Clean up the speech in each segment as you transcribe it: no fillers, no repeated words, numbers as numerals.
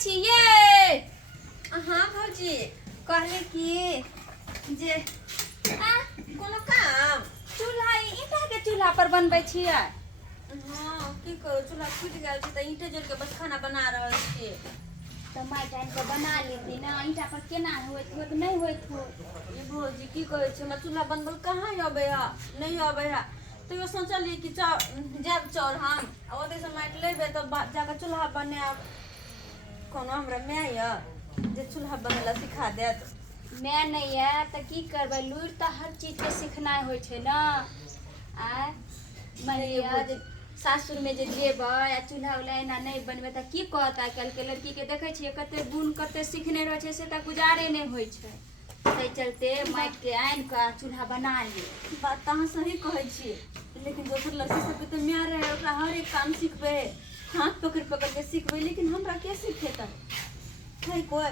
छी ये। हाँ भौजी कहले कि जे कोनो काम। चूल्हा ईटा के चूल्हा पर बनबै छियै। हाँ की करू चूल्हा फूटि गेल छै तऽ ईंटे जोड़ के बस खाना बना रहल छियै। तऽ माटि आनि कऽ बना लेती ना, ईटा पर केना होइत होत नहीं होइत हो। ये भौजी की कहै छै हमरा चूल्हा बनबल कहाँ अबै है, नहीं अबै है। तो सोचलिए कि जाब चौर हम ओतै से माटि लेबे तब जाकर चूल्हा बनाब। कोनो हमरा माय ये जे चूल्हा बनेला सिखा देत। मैं नहीं है तऽ की करबै, लुरि तऽ हर चीज के सिखनाइ होइ छै ना। आय मानिलिअ जे सासुर में जे जेबै आ चूल्हा उल्हा एना नहीं बनबै तऽ की कहत। आइ काल्हि के लड़की के देखै छियै कते गुण कते सीखने रहै छै से तऽ गुजारे नहीं होइ छै। ताहि चलते माटि के आनि कऽ चूल्हा बना ले। बात तऽ अहाँ सही कहै छियै, लेकिन दोसर लड़की सबके तऽ माय रहे ओकरा हर एक काम सिखबै, हाथ पकड़ पकड़ के सिखबै, लेकिन हमरा के सिखेतै है कोई।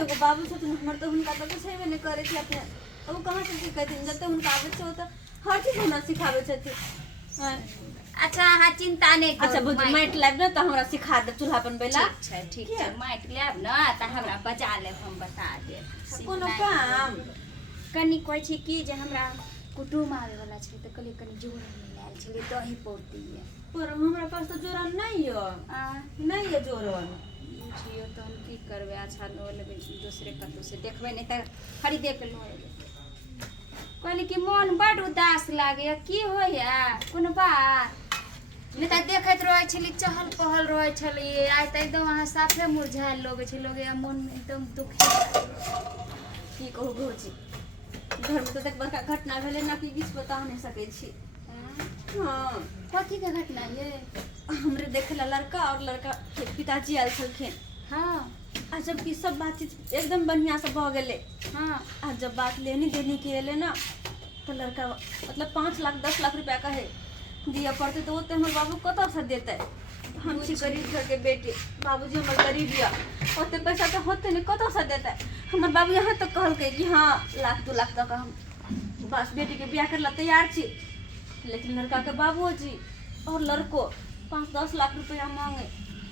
एगो बाबू छथिन हमर तऽ हुनका तऽ कुछ हेबे नहीं करै छथिन, ओ कहाँ से सिखेथिन। जते हुनका आबै छै ओतऽ हर चीज हमरा सिखाबै छथिन। अच्छा अहाँ चिंता नहीं करू। अच्छा बुझ माटि लाइब ना तऽ हमरा सिखा दे चूल्हा बनबै ला। ठीक छै माटि लेब ना तऽ हमरा बजा लेब, हम बता देब। कोनो काम कनी कहै छी कि जे हमरा कुटुम आबै वाला छै तऽ कहलिए कनी जोर में लायल छलै दही पौरतियै। पर हमरा पास तऽ जोरन नहीं है, नहीं है जोरन। बुझियो तो हम की करबै। अच्छा लो लेबै दूसरे कतौ से देखबै नहीं तऽ खरीदे के लो एबै। कहली कि मन बड़ उदास लागैया, की होइया कोनो बात नहीं तऽ देखैत रहै छली चहल पहल रहै छली। आइ तऽ एकदम अहाँ साफे मुरझायल लगै छै, लोग मन एकदम दुखी। की कहू भौजी घर में तो देख बड़का घटना भेलै ना कि किछु बता नहीं सकै छी। हाँ कथी के घटना ये। हमरे देखे ला लड़का और लड़का के पिताजी आयल छलखिन। हाँ आ जबकि सब बातचीत एकदम बढ़िया से भ गेलै। हाँ आ जब बात लेनी देनी के एले ना तो लड़का मतलब 5 लाख 10 लाख रुपया कहे दिया पड़ते तो ओते हमर बाबू कतऽ से देते। हम छी गरीब घर के बेटी, बाबूजी हमर गरीब या, ओते पैसा तो होते नहीं कतऽ से देते। हमर बाबू यहाँ तक कहलकै कि हाँ 1 2 लाख तक हम बस बेटी के ब्याह करला तैयार छी। लेकिन लड़का के बाबूजी और लड़को 5-10 लाख रुपया मांगे,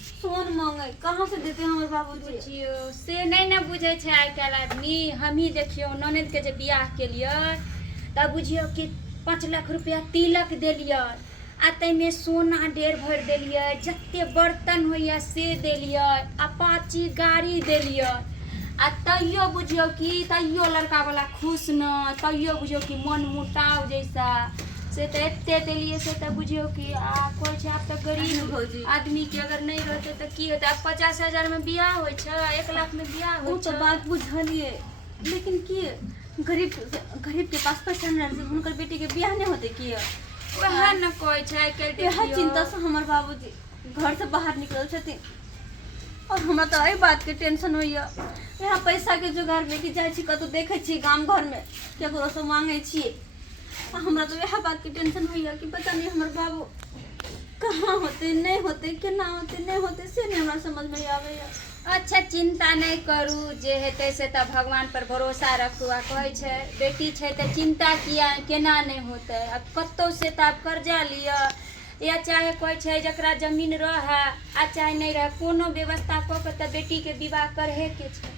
सोन मांगे, कहाँ से देते हमर बाबूजी। बुझियो से नहीं ना बुझे छै आइ काल्हि आदमी। हम ही देखियो ननद के जे बियाह केलियै तब बुझियो कि 5 लाख रुपया तिलक देलियै आ तैमे सोना ढेर भर देलियै, जते बर्तन होइया से देलियै, अपाची गाड़ी देलियै। आ तैयो बुझियो कि तैयो लड़का वाला खुश न, तैयो बुझियो कि मन मुटाव जैसा से तो एते देलिए से तो बुझियो कि कोई छै। आप तो गरीब आदमी के अगर नहीं रहते तो की होता। 50,000 में बियाह होइ छै, 1 लाख में बियाह होइ छै। तो बात बुझलिए, लेकिन की गरीब के पास पैसा नहीं रहते हुनकर बेटी के बियाह नहीं होते की। वह न कोई छै के यह चिंता से हमर बाबूजी घर से बाहर निकल छथिन। और हमरा तो एहि बात के टेंशन होइया यहाँ पैसा के जुगाड़ में कि जाय छी कतौ देखे छी गांव घर में केकरो से मांगे छी। हमरा तो यह बात की टेंशन होइया कि पता नहीं हमर बाबू कहाँ होते नहीं होते, केना होते नहीं होते से नहीं हमरा समझ में आवेया। अच्छा चिंता नहीं करू, जे हेतै से तऽ भगवान पर भरोसा रखू। आ कहै छै बेटी छै तऽ चिंता किया केना नहीं होते। अब कतौ से तऽ आप कर्जा लिया या चाहे कोई छै जकरा जमीन रहे आ चाहे नहीं रहे, कोनो व्यवस्था कऽ के तऽ बेटी के विवाह करहे के छै।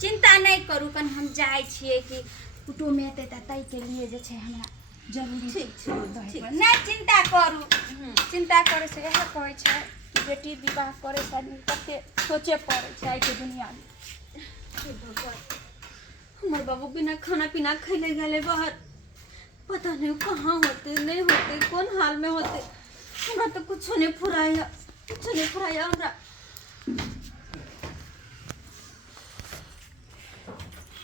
चिंता नहीं करू, कन हम जाय छियै कि कुटुम एतै तऽ ताहि के लिए जे छै हमरा जरूरी ठीक नहीं चिंता करू। चिंता करे से यह कहै छै कि बेटी विवाह करे से आदमी कते सोचे पड़े छै आइ के दुनिया में। हमर बाबू बिना खाना पीना खैले गए बाहर, पता नहीं कहाँ होते नहीं होते, कौन हाल में होते। हमरा तो कुछ नहीं फुराया, कुछ नहीं फुराया हमरा।